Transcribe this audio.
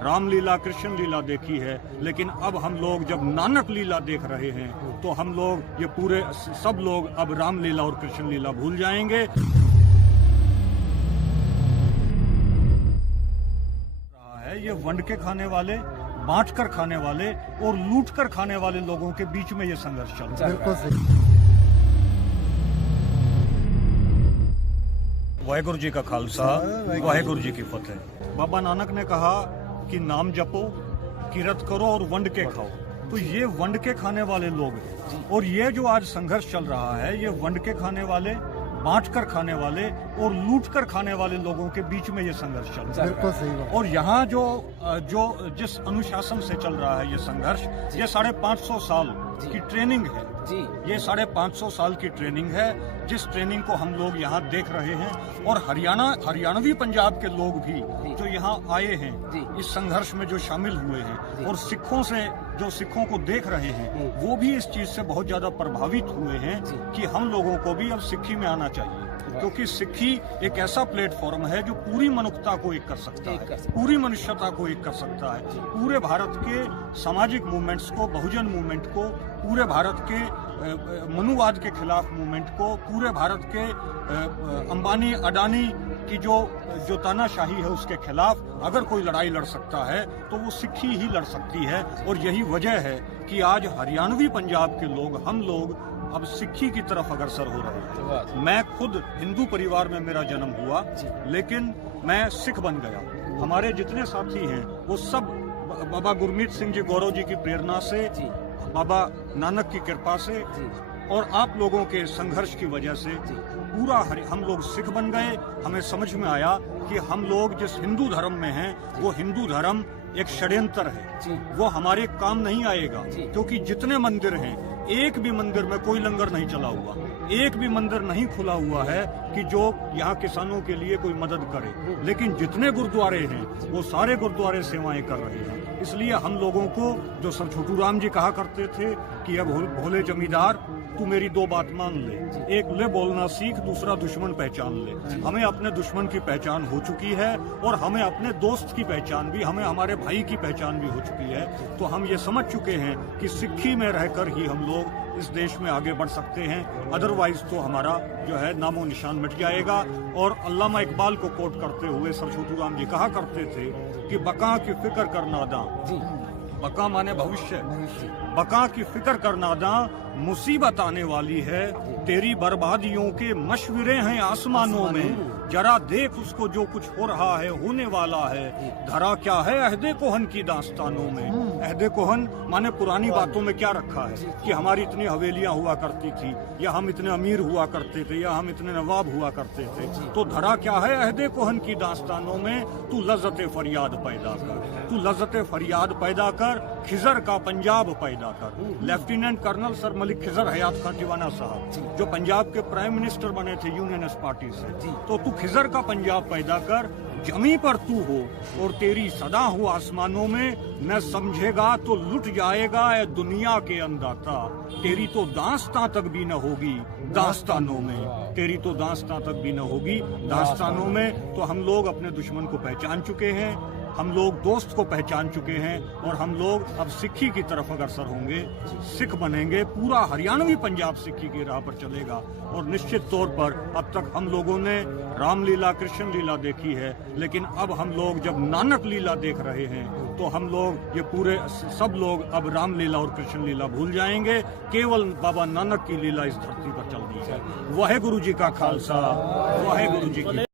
रामलीला कृष्ण लीला देखी है, लेकिन अब हम लोग जब नानक लीला देख रहे हैं तो हम लोग ये पूरे सब लोग अब रामलीला और कृष्ण लीला भूल जाएंगे। ये वंड के खाने वाले, बांट कर खाने वाले और लूट कर खाने वाले लोगों के बीच में ये संघर्ष चल रहा है। बिल्कुल सही। वाहेगुरु जी का खालसा, वाहेगुरु जी की फतेह। बाबा नानक ने कहा कि नाम जपो, किरत करो और वंड के खाओ। तो ये वंड के खाने वाले लोग हैं और ये जो आज संघर्ष चल रहा है, ये वंड के खाने वाले, बांट कर खाने वाले और लूट कर खाने वाले लोगों के बीच में ये संघर्ष चल रहा है। बिल्कुल सही बात। और यहाँ जो जिस अनुशासन से चल रहा है ये संघर्ष, ये 550 साल की ट्रेनिंग है जी। ये 550 साल की ट्रेनिंग है, जिस ट्रेनिंग को हम लोग यहाँ देख रहे हैं। और हरियाणवी पंजाब के लोग भी जो यहाँ आए हैं इस संघर्ष में जो शामिल हुए हैं और सिखों को देख रहे हैं, वो भी इस चीज से बहुत ज्यादा प्रभावित हुए हैं कि हम लोगों को भी अब सिक्खी में आना चाहिए, क्योंकि सिक्खी एक ऐसा प्लेटफॉर्म है जो पूरी मनुष्यता को एक कर सकता है, पूरी मनुष्यता को एक कर सकता है। पूरे भारत के सामाजिक मूवमेंट्स को, बहुजन मूवमेंट को, पूरे भारत के मनुवाद के खिलाफ मूवमेंट को, पूरे भारत के अंबानी अडानी की जो तानाशाही है उसके खिलाफ अगर कोई लड़ाई लड़ सकता है तो वो सिक्खी ही लड़ सकती है। और यही वजह है कि आज हरियाणवी पंजाब के लोग, हम लोग अब सिक्खी की तरफ अग्रसर हो रहे हैं। मैं खुद हिंदू परिवार में मेरा जन्म हुआ, लेकिन मैं सिख बन गया। हमारे जितने साथी हैं वो सब बाबा गुरमीत सिंह जी गौरव जी की प्रेरणा से, बाबा नानक की कृपा से और आप लोगों के संघर्ष की वजह से पूरा हम लोग सिख बन गए। हमें समझ में आया कि हम लोग जिस हिंदू धर्म में हैं वो हिंदू धर्म एक षड्यंत्र है, वो हमारे काम नहीं आएगा। क्योंकि जितने मंदिर हैं, एक भी मंदिर में कोई लंगर नहीं चला हुआ, एक भी मंदिर नहीं खुला हुआ है कि जो यहाँ किसानों के लिए कोई मदद करे। लेकिन जितने गुरुद्वारे हैं वो सारे गुरुद्वारे सेवाएं कर रहे हैं। इसलिए हम लोगों को, जो सर छोटू राम जी कहा करते थे कि अब भोले जमींदार तू मेरी दो बात मान ले, एक ले बोलना सीख, दूसरा दुश्मन पहचान ले। हमें अपने दुश्मन की पहचान हो चुकी है और हमें अपने दोस्त की पहचान भी, हमें हमारे भाई की पहचान भी हो चुकी है। तो हम ये समझ चुके हैं कि सिक्खी में रहकर ही हम लोग इस देश में आगे बढ़ सकते हैं, अदरवाइज तो हमारा जो है नामो निशान मिट जाएगा। और अल्लामा इकबाल को कोट करते हुए सर छोटू राम जी कहा करते थे कि बका की फिक्र कर नादा, बका माने भविष्य, बका की फिक्र कर नादा, मुसीबत आने वाली है, तेरी बर्बादियों के मशवरे हैं आसमानों में, जरा देख उसको जो कुछ हो रहा है, होने वाला है, धरा क्या है अहदे कोहन की दास्तानों में। अहदे कोहन माने पुरानी बातों में क्या रखा है कि हमारी इतनी हवेलियां हुआ करती थी, या हम इतने अमीर हुआ करते थे, या हम इतने नवाब हुआ करते थे। तो धरा क्या है अहदे कोहन की दास्तानों में, तू लज्जत फरियाद पैदा कर, तू लज्जत फरियाद पैदा कर, खिजर का पंजाब पैदा कर। Lieutenant colonel sir Malik Khizar Hayat Khan Tiwana sahab जो पंजाब के प्राइम मिनिस्टर बने थे यूनियनिस्ट पार्टी से, तो तू खिजर का पंजाब पैदा कर, जमी पर तू हो और तेरी सदा हो आसमानों में, न समझेगा तो लुट जाएगा ए दुनिया के अंदाता, तेरी तो दास्तां तक भी न होगी दास्तानों में, तेरी तो दास्तां तक भी न होगी दास्तानों में। तो हम लोग अपने दुश्मन को पहचान चुके हैं, हम लोग दोस्त को पहचान चुके हैं और हम लोग अब सिक्खी की तरफ अग्रसर होंगे, सिख बनेंगे। पूरा हरियाणवी पंजाब सिक्खी की राह पर चलेगा। और निश्चित तौर पर अब तक हम लोगों ने रामलीला कृष्ण लीला देखी है, लेकिन अब हम लोग जब नानक लीला देख रहे हैं तो हम लोग ये पूरे सब लोग अब रामलीला और कृष्ण लीला भूल जाएंगे। केवल बाबा नानक की लीला इस धरती पर चल रही है। वाहेगुरु जी का खालसा, वाहेगुरु जी की